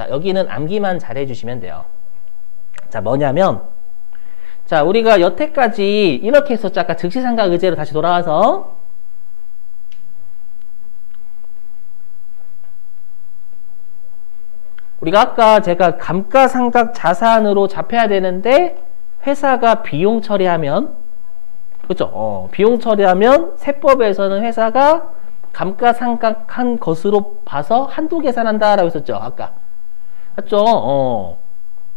자, 여기는 암기만 잘 해주시면 돼요. 자, 뭐냐면, 자, 우리가 여태까지 이렇게 했었죠. 아까 즉시삼각 의제로 다시 돌아와서. 우리가 아까 제가 감가상각 자산으로 잡혀야 되는데, 회사가 비용 처리하면, 그죠? 비용 처리하면 세법에서는 회사가 감가상각한 것으로 봐서 한도 계산한다라고 했었죠. 아까. 맞죠?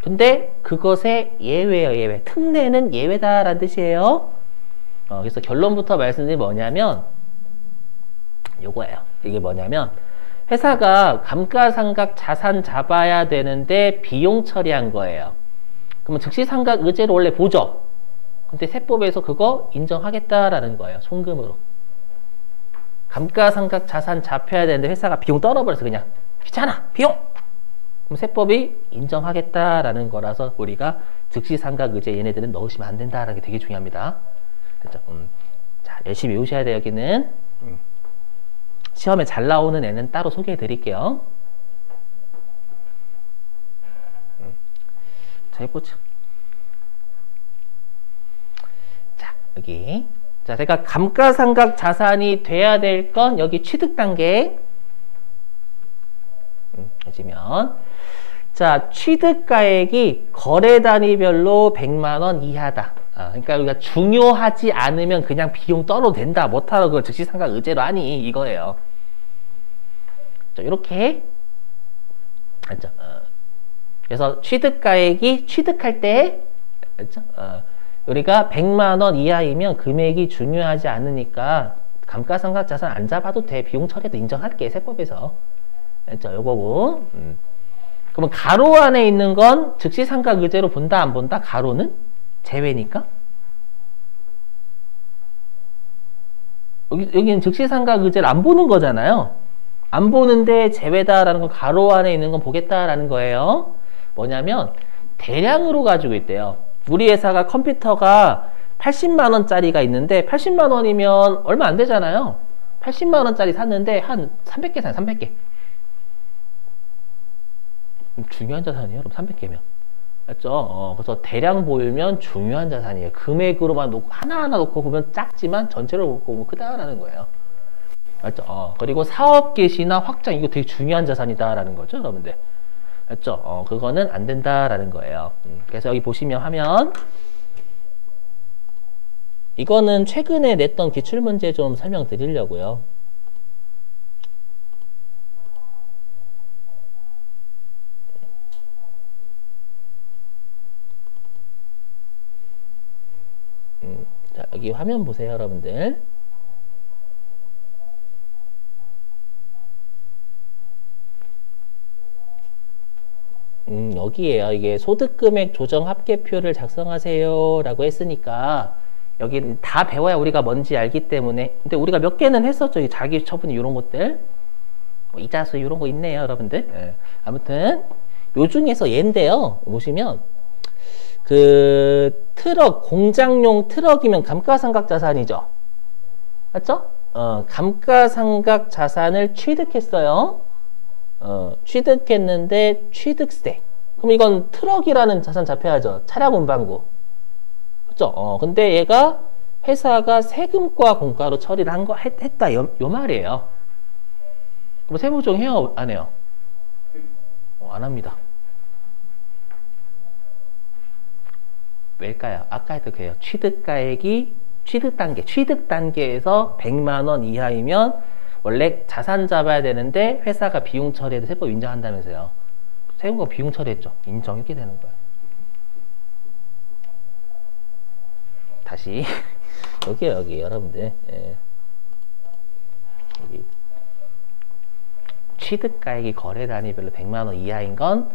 근데 그것의 예외예요. 예외. 특례는 예외다라는 뜻이에요. 그래서 결론부터 말씀드리면 뭐냐면 요거예요. 이게 뭐냐면 회사가 감가상각 자산 잡아야 되는데 비용 처리한 거예요. 그러면 즉시상각 의제로 원래 보죠. 근데 세법에서 그거 인정하겠다라는 거예요. 송금으로. 감가상각 자산 잡혀야 되는데 회사가 비용 떨어버려서 그냥 귀찮아 비용. 그럼 세법이 인정하겠다라는 거라서 우리가 즉시상각 의제 얘네들은 넣으시면 안 된다라는 게 되게 중요합니다. 그렇죠? 자, 열심히 외우셔야 돼요. 여기는 시험에 잘 나오는 애는 따로 소개해 드릴게요. 자, 해보죠. 자, 여기. 자, 제가 감가상각 자산이 돼야 될 건 여기 취득 단계. 보시면. 자, 취득가액이 거래 단위별로 100만 원 이하다. 그러니까 우리가 중요하지 않으면 그냥 비용 떨어도 된다. 못하러 그걸 즉시상각 의제로 하니 이거예요. 자, 이렇게. 알죠? 그래서 취득가액이 취득할 때, 알죠? 우리가 100만 원 이하이면 금액이 중요하지 않으니까 감가상각 자산 안 잡아도 돼. 비용 처리도 인정할게. 세법에서. 알죠? 요거고. 그러면 가로 안에 있는 건 즉시상각 의제로 본다 안 본다? 가로는 제외니까. 여기는 즉시상각 의제를 안 보는 거잖아요. 안 보는데 제외다라는 건 가로 안에 있는 건 보겠다라는 거예요. 뭐냐면 대량으로 가지고 있대요. 우리 회사가 컴퓨터가 80만 원짜리가 있는데 80만 원이면 얼마 안 되잖아요. 80만 원짜리 샀는데 한 300개 사요. 300개. 중요한 자산이에요. 여러분 300개면. 맞죠? 그래서 대량 보유면 중요한 자산이에요. 금액으로만 놓고 하나하나 놓고 보면 작지만 전체로 놓고 보면 크다라는 거예요. 맞죠? 그리고 사업 개시나 확장 이거 되게 중요한 자산이다라는 거죠, 여러분들. 맞죠? 그거는 안 된다라는 거예요. 그래서 여기 보시면 하면 이거는 최근에 냈던 기출문제 좀 설명드리려고요. 자, 여기 화면 보세요, 여러분들. 여기에요. 이게 소득금액 조정 합계표를 작성하세요 라고 했으니까 여기 다 배워야 우리가 뭔지 알기 때문에. 근데 우리가 몇 개는 했었죠. 이 자기 처분 이런 것들. 뭐 이자수 이런 거 있네요, 여러분들. 네. 아무튼 요 중에서 얘인데요. 보시면 그 트럭, 공장용 트럭이면 감가상각 자산이죠. 맞죠? 감가상각 자산을 취득했어요. 취득했는데 취득세. 그럼 이건 트럭이라는 자산 잡혀야죠. 차량 운반구. 그죠? 근데 얘가 회사가 세금과 공과로 처리를 했다. 요 말이에요. 그럼 세무조정 해요? 안 해요? 안 합니다. 왜일까요? 아까 했던 그예요. 취득가액이 취득 단계에서 100만 원 이하이면 원래 자산 잡아야 되는데 회사가 비용 처리해도 세법 인정한다면서요. 세금과 비용 처리했죠. 인정. 이렇게 되는 거예요. 다시 여기요, 여기 여러분들. 예. 여기 취득가액이 거래 단위별로 100만 원 이하인 건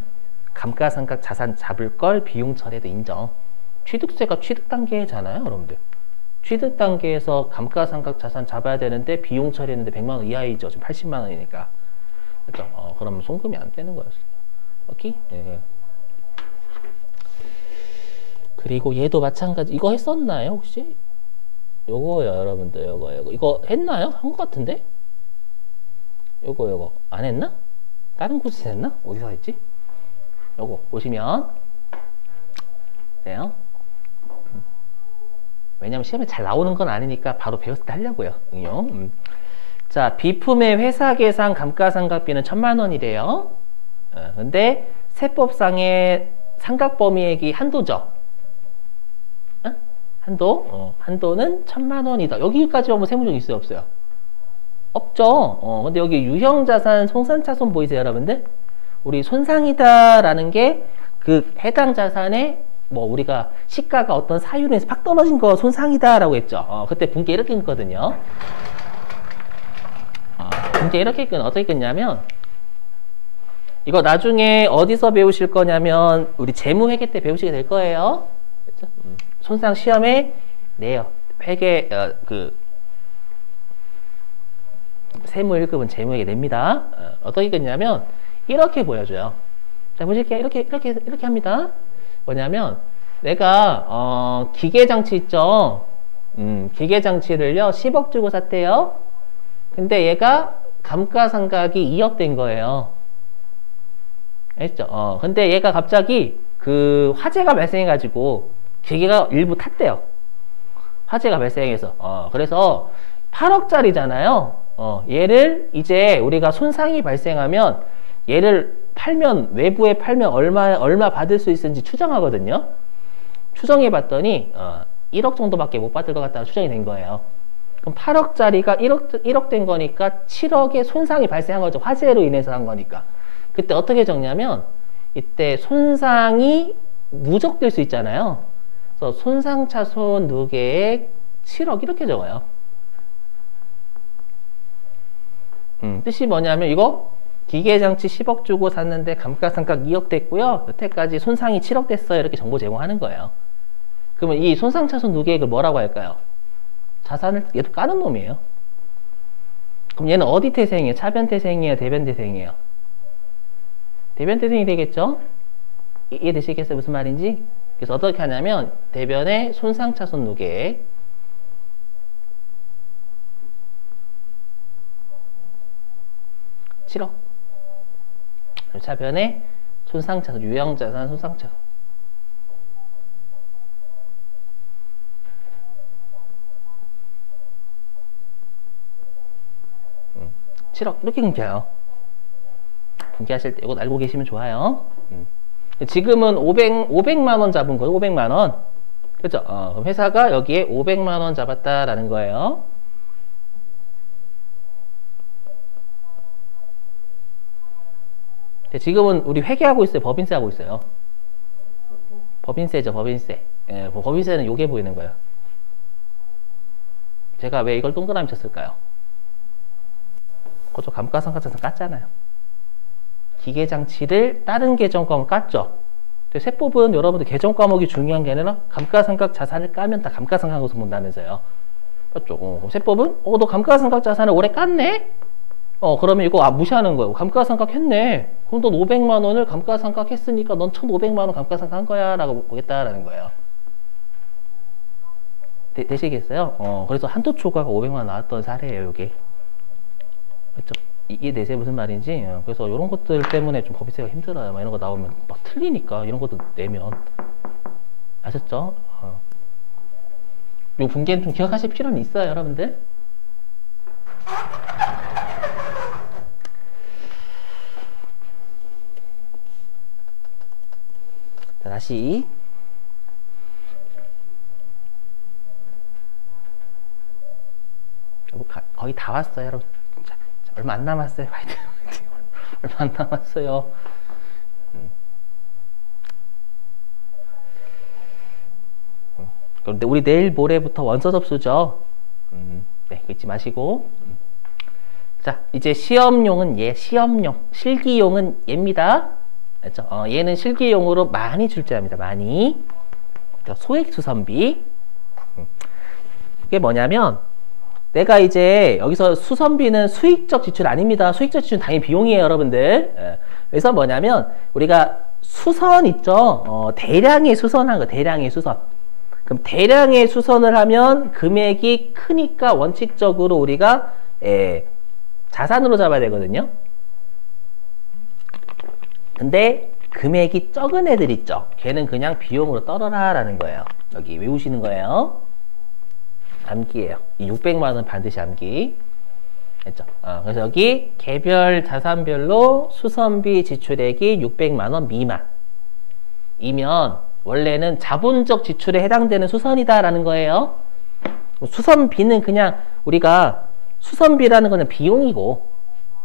감가상각 자산 잡을 걸 비용 처리해도 인정. 취득세가 취득 단계잖아요, 여러분들. 취득 단계에서 감가상각 자산 잡아야 되는데 비용 처리했는데 100만 원 이하이죠. 지금 80만 원이니까. 그렇죠? 그러면 송금이 안 되는 거였어요. 오케이? 예. 그리고 얘도 마찬가지. 이거 했었나요, 혹시? 요거요, 여러분들. 요거. 이거 했나요? 한 것 같은데? 요거. 안 했나? 다른 곳에서 했나? 어디서 했지? 요거 보시면 돼요. 왜냐면 시험에 잘 나오는 건 아니니까 바로 배웠을 때 하려고요. 응용. 자, 비품의 회사 계산 감가상각비는 1,000만 원이래요. 근데 세법상의 상각 범위액이 한도죠. 한도는 1,000만 원이다. 여기까지 오면 세무적 있어요, 없어요? 없죠. 근데 여기 유형자산 손상차손 보이세요, 여러분들? 우리 손상이다라는 게 그 해당 자산의 뭐 우리가 시가가 어떤 사유로 해서 팍 떨어진 거 손상이다라고 했죠. 그때 분께 이렇게 끊거든요. 분께 이렇게 끊 어떻게 끊냐면 이거 나중에 어디서 배우실 거냐면 우리 재무회계 때 배우시게 될 거예요. 그렇죠? 손상 시험에 내요. 회계 그 세무 1급은 재무회계 냅니다. 어떻게 끊냐면 이렇게 보여줘요. 자, 보실게요. 이렇게 합니다. 뭐냐면 내가 기계장치 있죠. 기계장치를요 10억 주고 샀대요. 근데 얘가 감가상각이 2억 된 거예요. 알죠? 근데 얘가 갑자기 그 화재가 발생해가지고 기계가 일부 탔대요. 화재가 발생해서. 그래서 8억짜리잖아요. 얘를 이제 우리가 손상이 발생하면 얘를 팔면, 외부에 팔면 얼마 받을 수 있는지 추정하거든요. 추정해 봤더니 1억 정도밖에 못 받을 것 같다는 추정이 된 거예요. 그럼 8억짜리가 1억 된 거니까 7억의 손상이 발생한 거죠. 화재로 인해서 한 거니까. 그때 어떻게 적냐면 이때 손상이 누적될 수 있잖아요. 그래서 손상차손 누계액 7억 이렇게 적어요. 뜻이 뭐냐면 이거 기계장치 10억 주고 샀는데 감가상각 2억 됐고요. 여태까지 손상이 7억 됐어요. 이렇게 정보 제공하는 거예요. 그러면 이 손상차손 누계액을 뭐라고 할까요? 자산을 얘도 까는 놈이에요. 그럼 얘는 어디 태생이에요? 차변태생이에요? 대변태생이에요? 대변태생이 되겠죠? 이해되시겠어요? 무슨 말인지? 그래서 어떻게 하냐면 대변의 손상차손 누계액 7억 차변의 손상차손, 유형자산 손상차손 7억 이렇게 끊겨요. 분기하실 때 이거 알고 계시면 좋아요. 지금은 500만 원 잡은 거예요. 500만 원. 그렇죠? 그럼 회사가 여기에 500만 원 잡았다라는 거예요. 지금은 우리 회계하고 있어요? 법인세 하고 있어요? 법인세죠, 법인세. 예, 법인세는 요게 보이는 거예요. 제가 왜 이걸 동그라미 쳤을까요? 그죠? 감가상각자산 깠잖아요. 기계장치를 다른 계정 과목 깠죠. 근데 세법은 여러분들 계정 과목이 중요한 게 아니라 감가상각 자산을 까면 다 감가상각으로 본다면서요. 맞죠? 세법은 너 감가상각 자산을 올해 깠네? 그러면 이거 무시하는 거예요. 감가상각 했네. 그럼 넌 500만 원을 감가상각 했으니까 넌 1,500만 원 감가상각 한 거야 라고 보겠다라는 거예요. 되시겠어요? 그래서 한도 초과가 500만 원 나왔던 사례예요, 이게. 그렇죠? 이게 내세 무슨 말인지. 그래서 이런 것들 때문에 좀 법인세가 힘들어요. 막 이런 거 나오면 막 틀리니까 이런 것도 내면. 아셨죠? 요 분기는 좀 기억하실 필요는 있어요, 여러분들. 자, 다시. 거의 다 왔어요, 여러분. 자, 얼마 안 남았어요. 얼마 안 남았어요. 그런데 우리 내일 모레부터 원서 접수죠. 네, 잊지 마시고. 자, 이제 시험용은 시험용, 실기용은 얘입니다. 그렇죠? 얘는 실기용으로 많이 출제합니다. 많이. 소액수선비. 이게 뭐냐면 내가 이제 여기서 수선비는 수익적 지출 아닙니다. 수익적 지출은 당연히 비용이에요, 여러분들. 그래서 뭐냐면 우리가 수선 있죠. 대량의 수선한 거, 대량의 수선. 그럼 대량의 수선을 하면 금액이 크니까 원칙적으로 우리가 자산으로 잡아야 되거든요. 근데 금액이 적은 애들 있죠. 걔는 그냥 비용으로 떨어라 라는 거예요. 여기 외우시는 거예요. 암기예요. 이 600만 원 반드시 암기. 했죠. 그래서 여기 개별 자산별로 수선비 지출액이 600만 원 미만 이면 원래는 자본적 지출에 해당되는 수선이다 라는 거예요. 수선비는 그냥 우리가 수선비라는 거는 비용이고,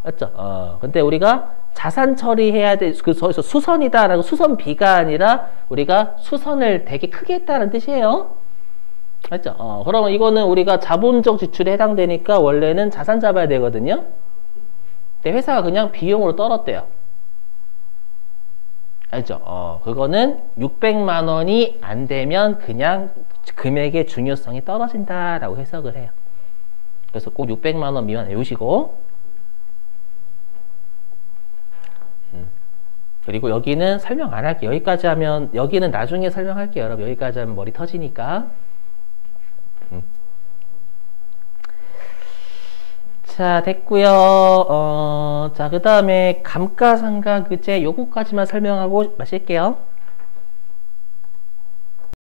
맞죠? 근데 우리가 자산 처리해야 돼. 그래서 수선이다라고 수선비가 아니라 우리가 수선을 되게 크게 했다는 뜻이에요. 맞죠? 그러면 이거는 우리가 자본적 지출에 해당되니까 원래는 자산 잡아야 되거든요. 근데 회사가 그냥 비용으로 떨었대요. 알죠? 그거는 600만 원이 안 되면 그냥 금액의 중요성이 떨어진다라고 해석을 해요. 그래서 꼭 600만 원 미만 외우시고, 그리고 여기는 설명 안 할게요. 여기까지 하면, 여기는 나중에 설명할게요. 여러분, 여기까지 하면 머리 터지니까. 자, 됐고요. 자, 그 다음에 감가상각의제 요거까지만 설명하고 마실게요.